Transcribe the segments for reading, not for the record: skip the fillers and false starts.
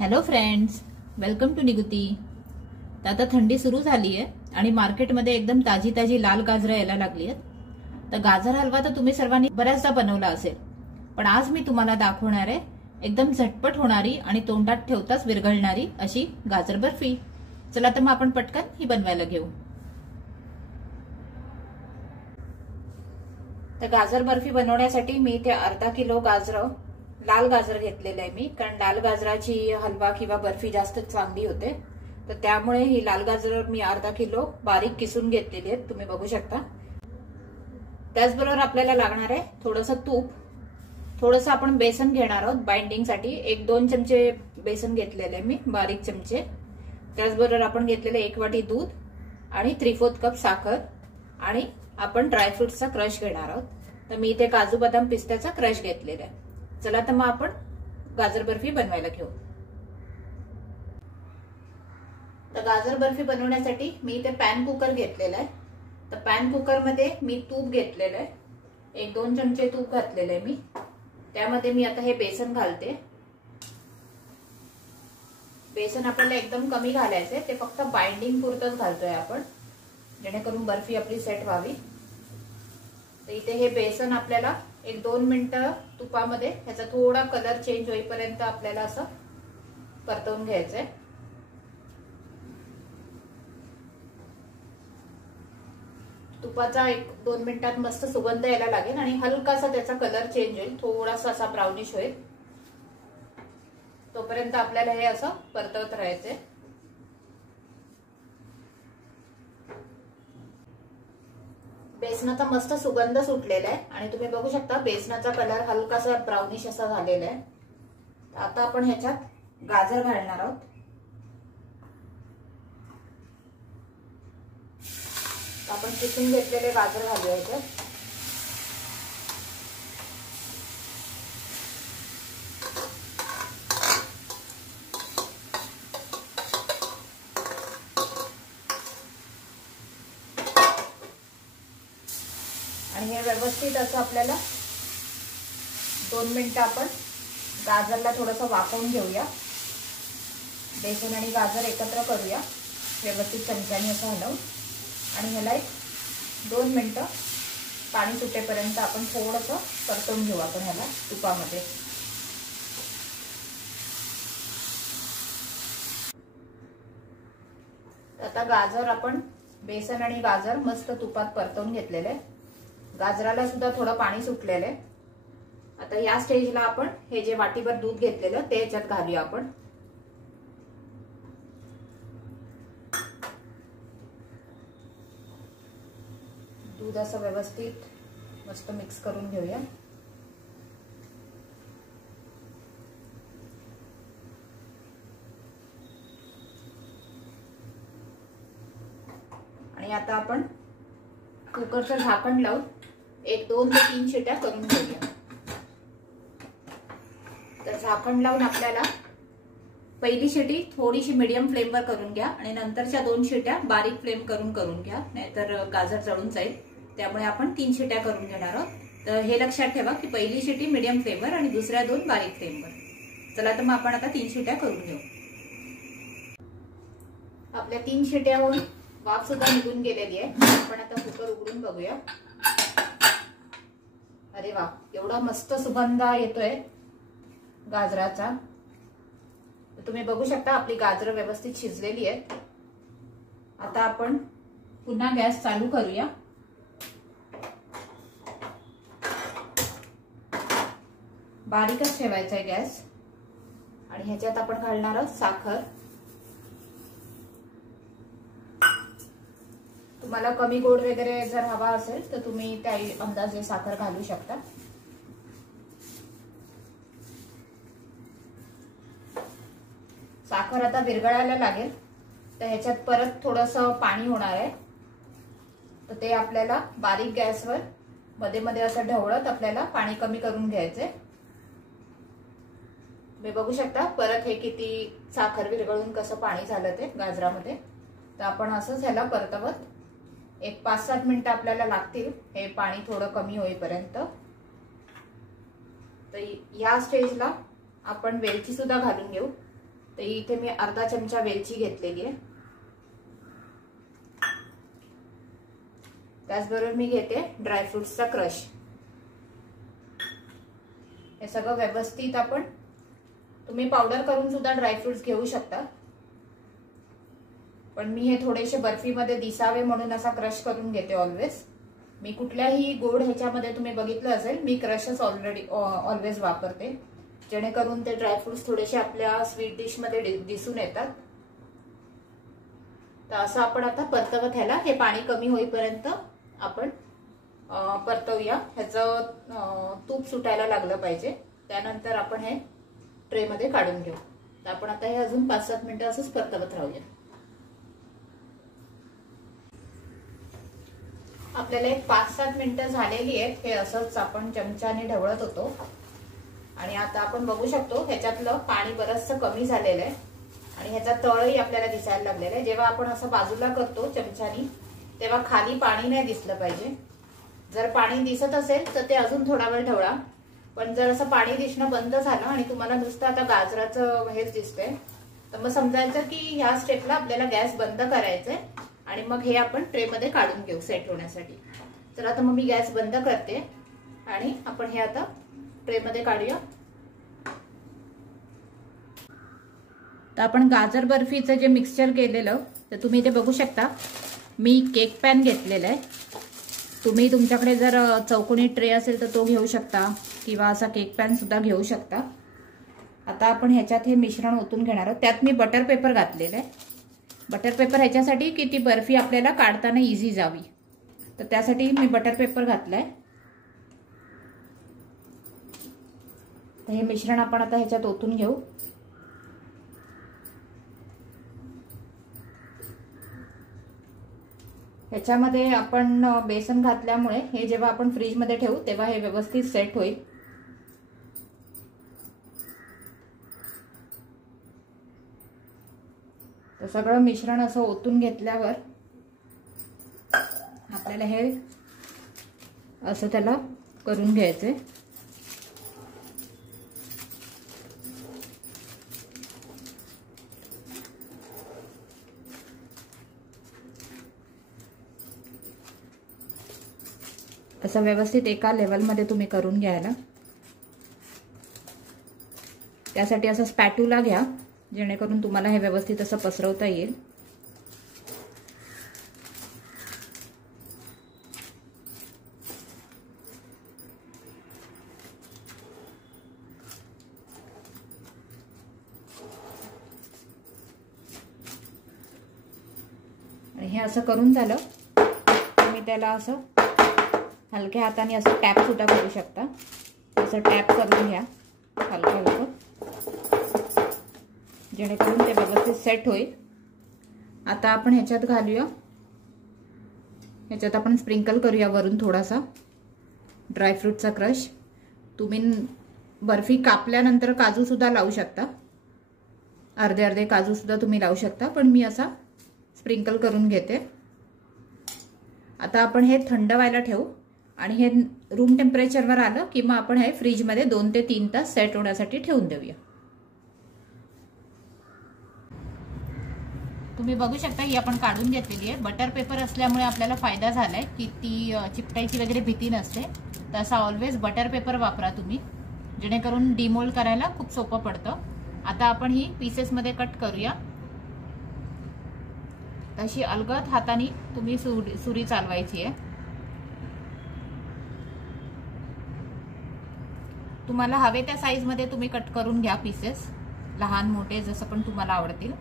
Hello friends, welcome to निगुती। आता थंडी सुरू झाली आहे आणि मार्केटमध्ये एकदम ताजी ताजी लाल गाजरं यायला लागली आहेत। तर गाजर हलवा तर तुम्ही सर्वांनी बऱ्याचदा बनवला असेल, पण आज मी तुम्हाला दाखवणार आहे एकदम झटपट होणारी आणि तोंडात ठेवताच विरघळणारी अशी गाजर बर्फी। चला तर मग आपण पटकन ही बनवायला घेऊ। तर गाजर बर्फी बनवण्यासाठी मी इथे अर्धा किलो गाजर, लाल गाजर घेतलेलं आहे मी, कारण लाल गाजराची हलवा किंवा बर्फी जास्त चांगली होते। तर त्यामुळे ही लाल गाजर मी अर्धा किलो बारीक किसून घेतलेली आहेत, तुम्ही बघू शकता। त्याचबरोबर आपल्याला लागणार आहे थोडंसं तूप, थोडंसं आपण बेसन घेणार आहोत बाइंडिंगसाठी। 1-2 चमचे बेसन घेतलेले आहे मी, बारीक चमचे। त्याचबरोबर आपण घेतलेलं 1 वाटी दूध आणि 3/4 कप साखर, आणि आपण ड्रायफ्रुट्सचा क्रश घेणार आहोत। तर मी इथे काजू बदाम पिस्त्याचा क्रश घेतलेला आहे। चला तर मग आपण गाजर बर्फी बनवायला घेऊ। तर गाजर बर्फी बनवण्यासाठी मी इथे पॅन कुकर घेतलेला आहे। तर पॅन कुकर मध्ये मी तूप घेतलेलं आहे, 1-2 चमचे तूप घातलेलं आहे मी। त्यामध्ये मी आता हे बेसन घालते। बेसन आपल्याला एकदम कमी घालायचंय, ते फक्त बाइंडिंग पुरतच घालतोय आपण, जेणेकरून बर्फी आपली सेट व्हावी। तर इथे हे बेसन आपल्याला 1-2 मिनिटं तुपामध्ये ह्याचा थोडा कलर चेंज होईपर्यंत आपल्याला असं परतवून घ्यायचंय। तुपाचा 1-2 मिनिटात मस्त सुगंध यायला लागेल आणि हलकासा त्याचा कलर चेंज होईल, थोडासा असा ब्राउनिश होईल, तोपर्यंत आपल्याला हे असं परतवत राहायचंय। बेसनाचा मस्त सुगंध सुटलेला आहे आणि तुम्ही बघू शकता बेसनाचा कलर हलकासा ब्राउनिश असा झालेला आहे। आता आपण ह्याच्यात गाजर घालणार आहोत। आपण किसून घेतलेले गाजर घालूया ह्याच्यात। आणि हे व्यवस्थित असं आपल्याला 2 मिनिटं आपण गाजरला थोडंसं वाफवून घेऊया। बेसन आणि गाजर एकत्र करूया व्यवस्थित चमच्याने असं हलवून, आणि ह्याला 2 मिनिटं पाणी सुटेपर्यंत आपण थोडंसं परतवून घेऊ आपण ह्याला तुपामध्ये। आता गाजर आपण बेसन आणि गाजर मस्त तुपात परतवून घेतलेले आहे। गाजराला सुद्धा थोडं पाणी सुटलेलं आहे। आता या स्टेजला आपण हे जे वाटीभर दूध घेतलेलं ते ह्याच्यात घालूया आपण। दूध असं व्यवस्थित मस्त मिक्स करून घेऊया। आणि आता आपण कुकरचं झाकण लावून 1-2 ते 3 शिट्या करून घेऊया। तर झाकण लावून आपल्याला पहिली शिटी थोडीशी मीडियम फ्लेमवर करून घ्या आणि नंतरच्या 2 शिट्या बारीक फ्लेम करून घ्या, नाहीतर गाजर जळून जाईल। त्यामुळे आपण 3 शिट्या करून घेणार आहोत। तर हे लक्षात ठेवा की पहिली शिटी मीडियम फ्लेमवर आणि दुसऱ्या 2 बारीक फ्लेमवर। चला तर मग आपण आता 3 शिट्या करून घेऊ। आपल्या 3 शिट्या होऊन वाफ सुद्धा निघून गेलेली आहे। आपण आता कुकर उघडून बघूया। अरे वा, एवढा मस्त सुगंध येतोय गाजराचा। तुम्ही बघू शकता आपली गाजर व्यवस्थित शिजलेली आहेत। आता आपण पुन्हा गॅस चालू करूया। बारीकच ठेवायचा आहे गॅस, आणि ह्याच्यात आपण घालणार आहोत साखर। तुम्हाला कमी गोड वगैरे जर हवा असेल तर तुम्ही त्या अंदाजे साखर घालू शकता। साखर आता विरघळायला लागेल, तर ह्याच्यात परत थोडंसं पाणी होणार आहे। तर ते आपल्याला बारीक गॅसवर मध्ये मध्ये असं ढवळत आपल्याला पाणी कमी करून घ्यायचंय। तुम्ही बघू शकता परत हे किती साखर विरघळून कसं पाणी झालं ते गाजरामध्ये। तर आपण असंच ह्याला परतवत 5-7 मिनिटं आपल्याला लागतील हे पाणी थोडं कमी होईपर्यंत। तर या स्टेजला आपण वेलची सुद्धा घालून घेऊ। तर इथे मी अर्धा चमचा वेलची घेतलेली आहे. त्याचबरोबर मी घेते ड्रायफ्रुट्सचा क्रश. हे सगळं व्यवस्थित आपण, तुम्ही पावडर करून सुद्धा ड्रायफ्रुट्स घेऊ शकता, पण मी हे थोडेसे बर्फीमध्ये दिसावे म्हणून असा क्रश करून घेते ऑलवेज. मी कुठल्याही गोड ह्याच्यामध्ये तुम्ही बघितलं असेल, मी क्रशच ऑलवेज वापरते, जेणेकरून ते ड्रायफ्रुट्स थोडेसे आपल्या स्वीट डिश मध्ये दिसून येतात. तर असं आपण आता परतवत ह्याला, हे पाणी कमी होईपर्यंत आपण परतवूया. ह्याचं तूप सुटायला लागलं पाहिजे. त्यानंतर आपण हे ट्रे मध्ये काढून घेऊ. तर आपण आता हे अजून 5-7 मिनिटं असंच परतवत राहूया. आपल्याला एक 5-7 मिनिटं झालेली आहेत. हे असंच आपण चमच्याने ढवळत होतो आणि आता आपण बघू शकतो ह्याच्यातलं पाणी बरचसं कमी झालेलं आहे आणि ह्याचा तळही आपल्याला दिसायला लागलेला आहे. जेव्हा आपण असं बाजूला करतो चमच्यानी, तेव्हा खाली पाणी नाही दिसलं पाहिजे. जर पाणी दिसत असेल तर ते अजून थोडा वेळ ढवळा, पण जर असं पाणी दिसणं बंद झालं आणि तुम्हाला नुसतं आता गाजराचं हेच दिसतंय, तर मग समजायचं की ह्या स्टेपला आपल्याला गॅस बंद करायचंय आणि मग हे आपण ट्रे मध्ये काढून घेऊ सेट होण्यासाठी. तर आता मग मी गॅस बंद करते आणि आपण हे आता ट्रे मध्ये काढूया. तर आपण गाजर बर्फीचं जे मिक्सचर केलेलं, तर तुम्ही ते बघू शकता. मी केक पॅन घेतलेला आहे. तुम्ही तुमच्याकडे जर चौकोनी ट्रे असेल तर तो घेऊ शकता किंवा असा केक पॅन सुद्धा घेऊ शकता. आता आपण ह्याच्यात हे मिश्रण ओतून घेणार आहोत. त्यात मी बटर पेपर घातलेलं आहे. बटर पेपर ह्याच्यासाठी की ती बर्फी आपल्याला काढताना इझी जावी, तर त्यासाठी मी बटर पेपर घातलाय. तर हे मिश्रण आपण आता ह्याच्यात ओतून घेऊ. ह्याच्यामध्ये आपण बेसन घातल्यामुळे हे जेव्हा आपण फ्रीज मध्ये ठेवू तेव्हा हे व्यवस्थित सेट होईल. तर सगळं मिश्रण असं ओतून घेतल्यावर आपल्याला हे असं त्याला करून घ्यायचंय. असं व्यवस्थित एका लेवलमध्ये तुम्ही करून घ्यायला. त्यासाठी असं स्पॅटुला घ्या, जेणेकरून तुम्हाला हे व्यवस्थित असं पसरवता येईल. आणि हे असं करून झालं तुम्ही त्याला असं हलक्या हाताने असं टॅप सुद्धा करू शकता. असं टॅप करून घ्या हलकं हलकं, जेणेकरून ते व्यवस्थित सेट होईल. आता आपण ह्याच्यात घालूया, ह्याच्यात आपण स्प्रिंकल करूया वरून थोडासा ड्रायफ्रूटचा क्रश. तुम्ही बर्फी कापल्यानंतर काजू सुद्धा लावू शकता, अर्धे अर्धे काजू सुद्धा तुम्ही लावू शकता, पण मी असा स्प्रिंकल करून घेते. आता आपण हे थंड व्हायला ठेवू आणि हे रूम टेम्परेचरवर आलं की मग आपण हे फ्रीजमध्ये 2 ते 3 तास सेट होण्यासाठी ठेवून देऊया. तुम्ही बघू शकता ही आपण काढून घेतलेली आहे. बटर पेपर असल्यामुळे आपल्याला फायदा झालाय की ती चिपटायची वगैरे भीती नसते. तसा ऑलवेज बटर पेपर वापरा तुम्ही, जेणेकरून डिमोल्ड करायला खूप सोपं पडतं. आता आपण ही पीसेसमध्ये कट करूया. तशी अलगद हाताने तुम्ही सुरी चालवायची आहे. तुम्हाला हवे त्या साईज मध्ये तुम्ही कट करून घ्या पीसेस, लहान मोठे जसं पण तुम्हाला आवडतील.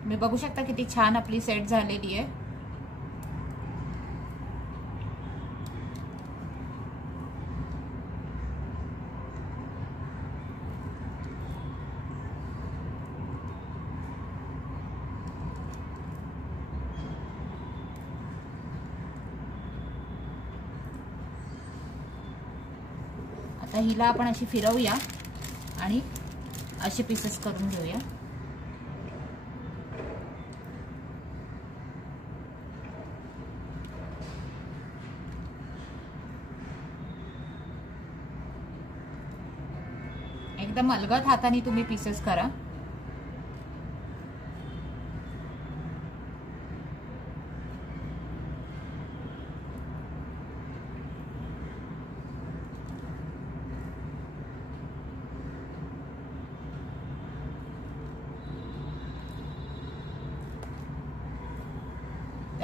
तुम्ही बघू शकता किती छान आपली सेट झालेली आहे. आता हिला आपण अशी फिरवूया आणि असे पीसेस करून घेऊया. एकदम अलगद हाताने तुम्ही पीसेस करा.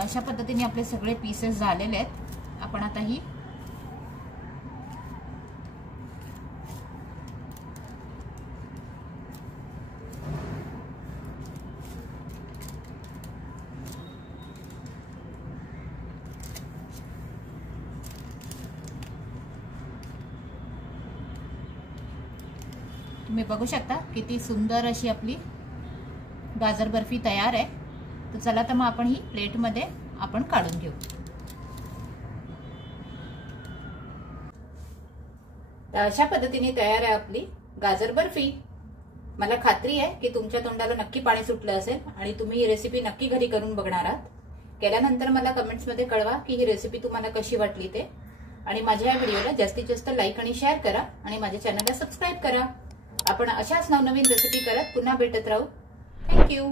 अशा पद्धतीने आपले सगळे पीसेस झालेले आहेत. आपण आता ही तुम्ही बघू शकता किती सुंदर अशी आपली गाजर बर्फी तयार आहे. तर चला तर मग आपण ही प्लेट मध्ये आपण काढून घेऊ. तर अशा पद्धतीने तयार आहे आपली गाजर बर्फी. मला खात्री आहे की तुमच्या तोंडाला नक्की पाणी सुटलं असेल आणि तुम्ही ही रेसिपी नक्की घरी करून बघणार आहात. केल्यानंतर मला कमेंट्स मध्ये कळवा की ही रेसिपी तुम्हाला कशी वाटली ते. आणि माझ्या या व्हिडिओला जास्तीत जास्त लाईक आणि शेअर करा आणि माझ्या चॅनलला सबस्क्राईब करा. आपण अशाच नवनवीन रेसिपी करत पुन्हा भेटत राहू. थँक्यू.